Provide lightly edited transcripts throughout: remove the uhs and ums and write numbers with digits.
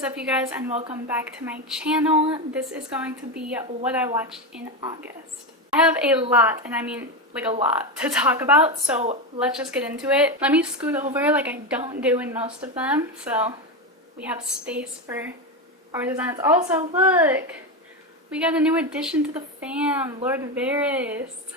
is up, you guys, and welcome back to my channel. This is going to be what I watched in August. I have a lot, and I mean like a lot, to talk about, so let's just get into it. Let me scoot over like I don't do in most of them, so we have space for our designs. Also, look! We got a new addition to the fam, Lord Varys.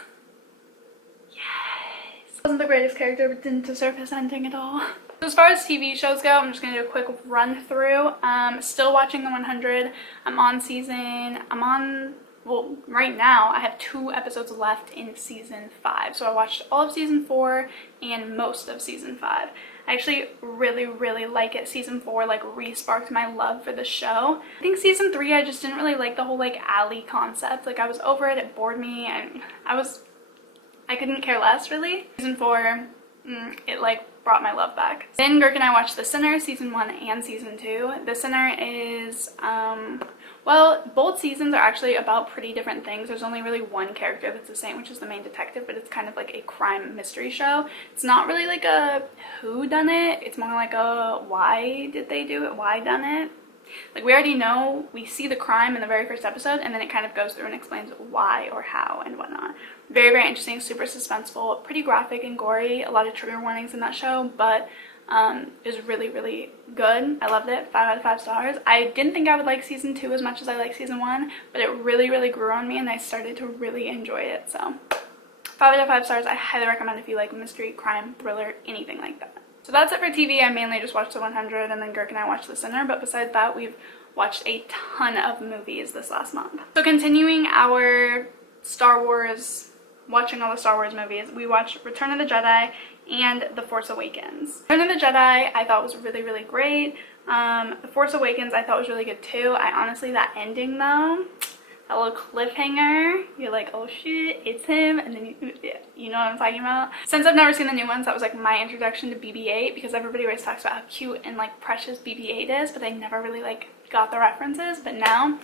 Yes! Wasn't the greatest character, but didn't deserve his ending at all. As far as TV shows go, I'm just going to do a quick run through. Still watching The 100. Well, right now I have 2 episodes left in season 5. So I watched all of season 4 and most of season 5. I actually really like it. Season 4 like re-sparked my love for the show. I think season 3 I just didn't really like the whole like alley concept. Like I was over it, it bored me, and I couldn't care less really. Season 4, it like brought my love back. Then Girk and I watched The Sinner, season 1 and season 2. The Sinner is, well, both seasons are actually about pretty different things. There's only really one character that's the same, which is the main detective, but it's kind of like a crime mystery show. It's not really like a whodunit, it's more like a why did they do it, why done it. Like we already know, we see the crime in the very first episode, and then it kind of goes through and explains why or how and whatnot. Very interesting, super suspenseful, pretty graphic and gory, a lot of trigger warnings in that show, but it was really good. I loved it. 5 out of 5 stars. I didn't think I would like season 2 as much as I like season 1, but it really grew on me and I started to really enjoy it. So 5 out of 5 stars. I highly recommend if you like mystery, crime, thriller, anything like that. So that's it for TV. I mainly just watched The 100, and then Girk and I watched The Sinner, but besides that we've watched a ton of movies this last month. So continuing our Star Wars, watching all the Star Wars movies, we watched Return of the Jedi and The Force Awakens. Return of the Jedi I thought was really great. The Force Awakens I thought was really good too. I honestly, that ending though, that little cliffhanger, you're like, oh shit, it's him, and then you know what I'm talking about. Since I've never seen the new ones, that was like my introduction to BB-8, because everybody always talks about how cute and like precious BB-8 is, but I never really like got the references. But now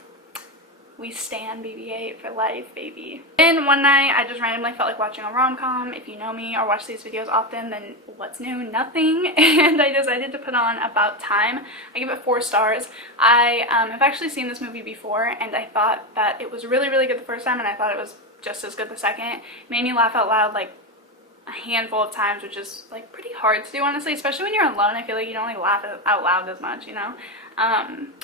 we stan BB-8 for life, baby. And one night I just randomly felt like watching a rom-com. If you know me or watch these videos often, then what's new? Nothing. And I decided to put on About Time. I give it 4 stars. I have actually seen this movie before, and I thought that it was really good the first time, and I thought it was just as good the second. It made me laugh out loud like a handful of times, which is like pretty hard to do, honestly, especially when you're alone. I feel like you don't like laugh out loud as much, you know.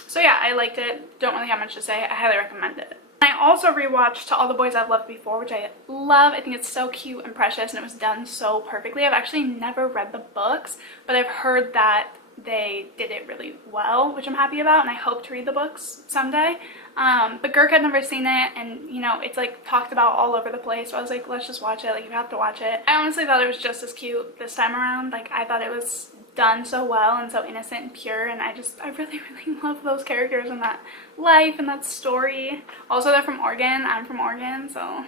So yeah, I liked it. Don't really have much to say. I highly recommend it. I also rewatched To All the Boys I've Loved Before, which I love. I think it's so cute and precious, and it was done so perfectly. I've actually never read the books, but I've heard that they did it really well, which I'm happy about, and I hope to read the books someday. But Girk had never seen it, and you know, it's like talked about all over the place, so I was like, let's just watch it. Like, you have to watch it. I honestly thought it was just as cute this time around. Like, I thought it was done so well and so innocent and pure, and I really love those characters and that life and that story. Also, they're from Oregon. I'm from Oregon, so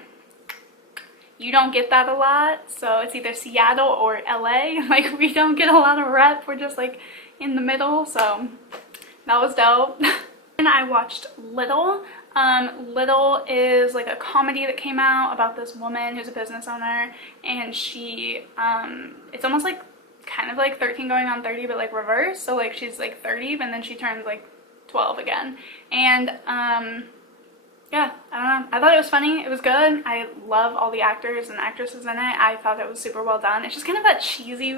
you don't get that a lot. So it's either Seattle or LA. Like, we don't get a lot of rep. We're just like in the middle, so that was dope. And I watched Little. Little is like a comedy that came out about this woman who's a business owner, and she it's almost like kind of like 13 going on 30, but like reverse. So like she's like 30, but then she turns like 12 again. And yeah, I don't know, I thought it was funny. It was good. I love all the actors and actresses in it. I thought it was super well done. It's just kind of that cheesy,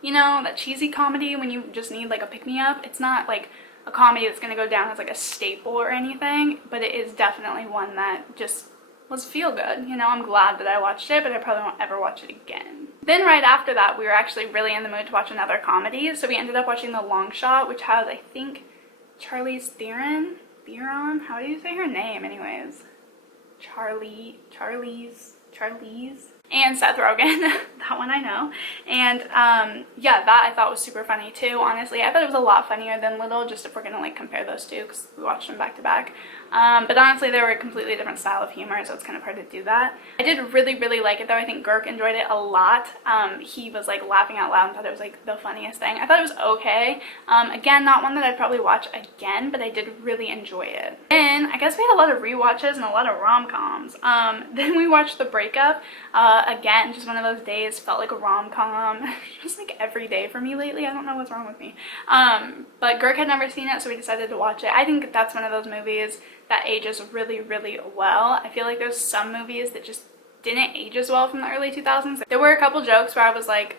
you know, that cheesy comedy when you just need like a pick-me-up. It's not like a comedy that's gonna go down as like a staple or anything, but it is definitely one that just was feel good. You know, I'm glad that I watched it, but I probably won't ever watch it again. Then right after that, we were actually really in the mood to watch another comedy, so we ended up watching The Long Shot, which has, I think, Charlize Theron? How do you say her name anyways? Charlize, and Seth Rogen. That one I know. And yeah, that I thought was super funny too, honestly. I thought it was a lot funnier than Little, just if we're gonna like compare those two, because we watched them back to back. But honestly, they were a completely different style of humor, so it's kind of hard to do that. I did really like it though. I think Girk enjoyed it a lot. He was like laughing out loud and thought it was like the funniest thing. I thought it was okay. Again, not one that I'd probably watch again, but I did really enjoy it. And I guess we had a lot of rewatches and a lot of rom-coms. Then we watched The Breakup. Again, just one of those days, felt like a rom-com. Just like every day for me lately. I don't know what's wrong with me. But Girk had never seen it, so we decided to watch it. I think that's one of those movies that ages really, really well. I feel like there's some movies that just didn't age as well from the early 2000s. There were a couple jokes where I was like,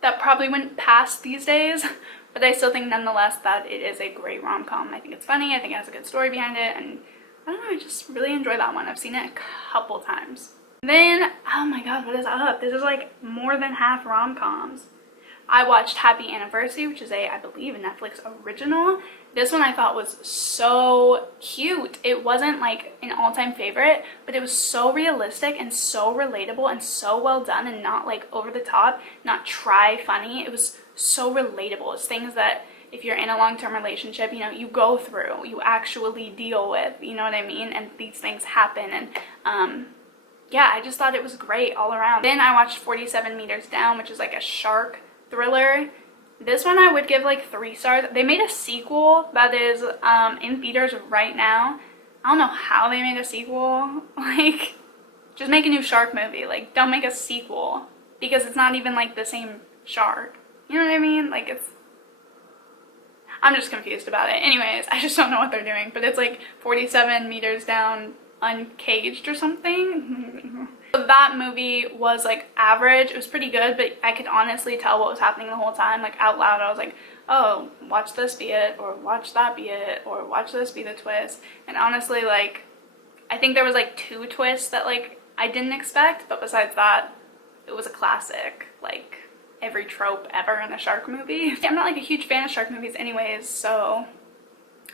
that probably wouldn't pass these days, but I still think nonetheless that it is a great rom-com. I think it's funny, I think it has a good story behind it, and I don't know, I just really enjoy that one. I've seen it a couple times. Then, oh my god, what is up? This is like more than half rom-coms. I watched Happy Anniversary, which is I believe, a Netflix original. This one I thought was so cute. It wasn't like an all-time favorite, but it was so realistic and so relatable and so well done and not like over the top, not try funny. It was so relatable. It's things that if you're in a long-term relationship, you know, you go through, you actually deal with, you know what I mean? And these things happen, and yeah, I just thought it was great all around. Then I watched 47 Meters Down, which is like a shark thriller. This one I would give like 3 stars. They made a sequel that is in theaters right now. I don't know how they made a sequel. Like, just make a new shark movie. Like, don't make a sequel, because it's not even like the same shark. You know what I mean? Like, I'm just confused about it. Anyways, I just don't know what they're doing. But it's like 47 Meters Down Uncaged or something. That movie was like average. It was pretty good, but I could honestly tell what was happening the whole time. Like out loud, I was like, oh, watch this be it, or watch that be it, or watch this be the twist. And honestly, like, I think there was like 2 twists that like I didn't expect, but besides that, it was a classic. Like, every trope ever in a shark movie. I'm not like a huge fan of shark movies anyways, so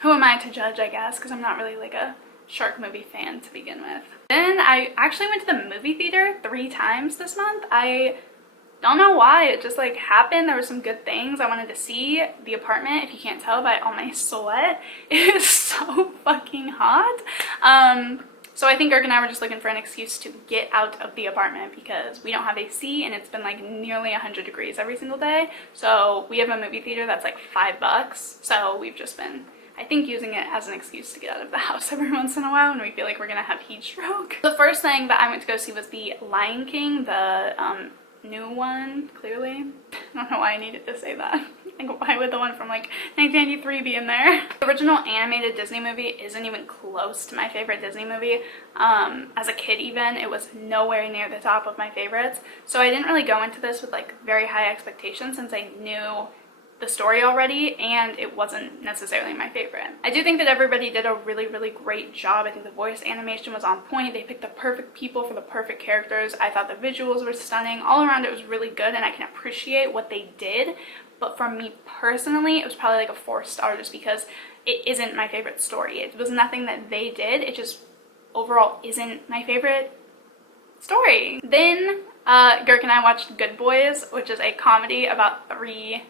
who am I to judge, I guess, because I'm not really like a shark movie fan to begin with. Then I actually went to the movie theater 3 times this month. I don't know why, it just like happened. There were some good things. I wanted to see The Apartment, if you can't tell by all my sweat. It is so fucking hot. So I think Eric and I were just looking for an excuse to get out of the apartment because we don't have AC and it's been like nearly 100 degrees every single day. So we have a movie theater that's like $5. So we've just been, I think, using it as an excuse to get out of the house every once in a while when we feel like we're gonna have heat stroke. The first thing that I went to go see was The Lion King, the new one, clearly. I don't know why I needed to say that. Like, why would the one from like 1993 be in there? The original animated Disney movie isn't even close to my favorite Disney movie. As a kid even, it was nowhere near the top of my favorites. So I didn't really go into this with like very high expectations since I knew the story already and it wasn't necessarily my favorite. I do think that everybody did a really, really great job. I think the voice animation was on point. They picked the perfect people for the perfect characters. I thought the visuals were stunning. All around it was really good and I can appreciate what they did. But for me personally, it was probably like a 4-star just because it isn't my favorite story. It was nothing that they did. It just overall isn't my favorite story. Then Girk and I watched Good Boys, which is a comedy about 3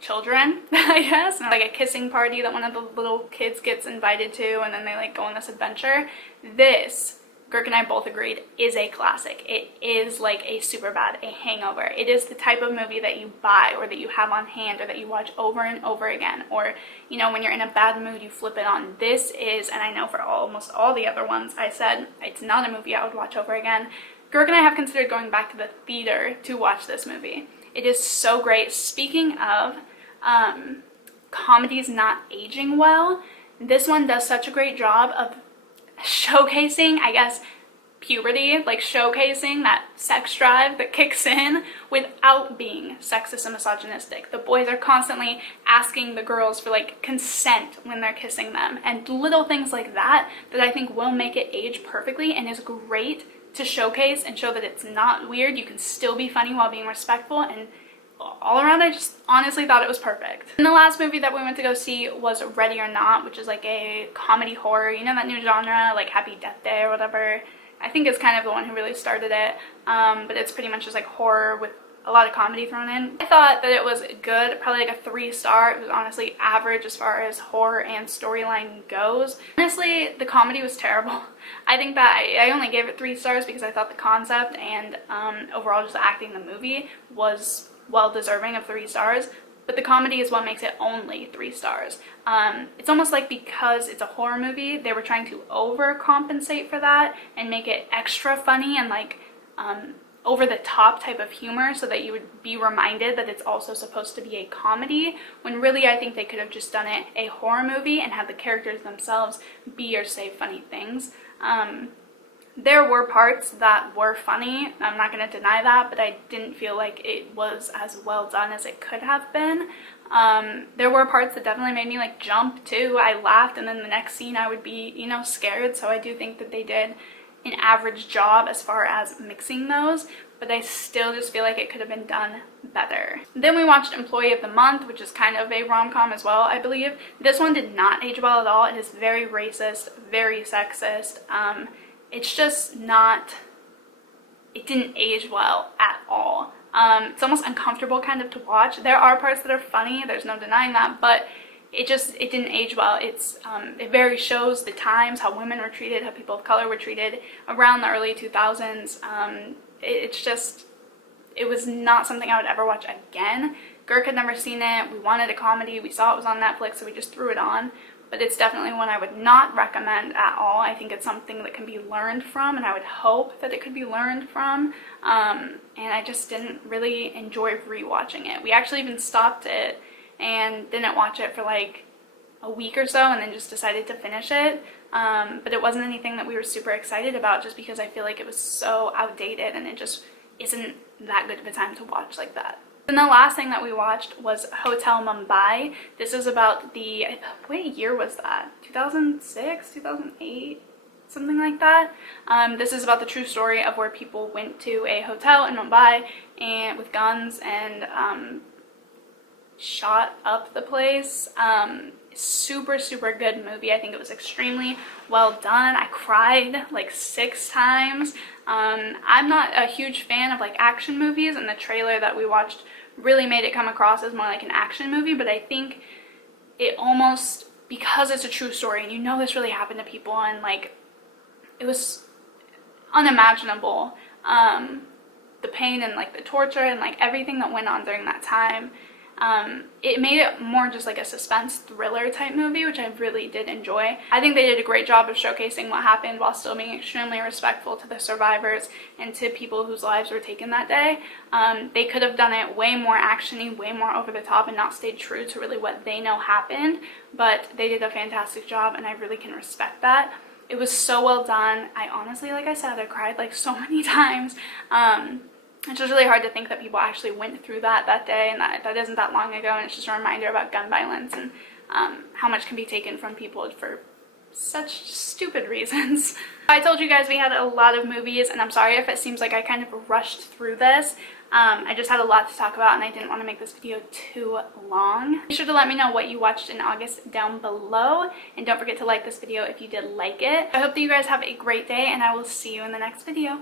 children, I guess, and like a kissing party that one of the little kids gets invited to, and then they like go on this adventure. This, Girk and I both agreed, is a classic. It is like a Superbad, a Hangover. It is the type of movie that you buy or that you have on hand or that you watch over and over again, or, you know, when you're in a bad mood you flip it on. This is, and I know for almost all the other ones I said, it's not a movie I would watch over again. Girk and I have considered going back to the theater to watch this movie. It is so great. Speaking of comedies not aging well, this one does such a great job of showcasing, I guess, puberty, like showcasing that sex drive that kicks in without being sexist and misogynistic. The boys are constantly asking the girls for like consent when they're kissing them, and little things like that that I think will make it age perfectly and is great to showcase and show that it's not weird. You can still be funny while being respectful, and all around I just honestly thought it was perfect. And the last movie that we went to go see was Ready or Not, which is like a comedy horror, you know, that new genre, like Happy Death Day or whatever. I think it's kind of the one who really started it, but it's pretty much just like horror with a lot of comedy thrown in. I thought that it was good, probably like a 3-star. It was honestly average as far as horror and storyline goes. Honestly, the comedy was terrible. I think that I only gave it 3 stars because I thought the concept and overall just acting in the movie was well deserving of 3 stars. but the comedy is what makes it only 3 stars. It's almost like because it's a horror movie, they were trying to overcompensate for that and make it extra funny and like over the top type of humor, so that you would be reminded that it's also supposed to be a comedy, when really I think they could have just done it a horror movie and had the characters themselves be or say funny things. There were parts that were funny, I'm not going to deny that, but I didn't feel like it was as well done as it could have been. There were parts that definitely made me like jump too. I laughed, and then the next scene I would be, you know, scared. So I do think that they did an average job as far as mixing those, but I still just feel like it could have been done better. Then we watched Employee of the Month, which is kind of a rom-com as well, I believe. This one did not age well at all. It is very racist, very sexist. It's just not, it didn't age well at all. It's almost uncomfortable kind of to watch. There are parts that are funny, there's no denying that, but it didn't age well. It very shows the times, how women were treated, how people of color were treated around the early 2000s. It was not something I would ever watch again. Girk had never seen it. We wanted a comedy. We saw it was on Netflix, so we just threw it on. But it's definitely one I would not recommend at all. I think it's something that can be learned from, and I would hope that it could be learned from. And I just didn't really enjoy rewatching it. We actually even stopped it and didn't watch it for like a week or so, and then just decided to finish it. But it wasn't anything that we were super excited about, just because I feel like it was so outdated and it just isn't that good of a time to watch like that. And the last thing that we watched was Hotel Mumbai. This is about what year was that? 2006, 2008? Something like that. This is about the true story of where people went to a hotel in Mumbai and with guns and shot up the place. Super good movie. I think it was extremely well done. I cried like 6 times. I'm not a huge fan of like action movies, and the trailer that we watched really made it come across as more like an action movie, but I think it almost, because it's a true story and you know this really happened to people, and like it was unimaginable, the pain and like the torture and like everything that went on during that time. It made it more just like a suspense thriller type movie, which I really did enjoy. I think they did a great job of showcasing what happened while still being extremely respectful to the survivors and to people whose lives were taken that day. They could have done it way more action-y, way more over the top, and not stayed true to really what they know happened, but they did a fantastic job, and I really can respect that. It was so well done. I honestly, like I said, I cried like so many times. It's just really hard to think that people actually went through that day, and that isn't that long ago, and it's just a reminder about gun violence and how much can be taken from people for such stupid reasons. I told you guys we had a lot of movies, and I'm sorry if it seems like I kind of rushed through this. I just had a lot to talk about, and I didn't want to make this video too long. Be sure to let me know what you watched in August down below, and don't forget to like this video if you did like it. I hope that you guys have a great day, and I will see you in the next video.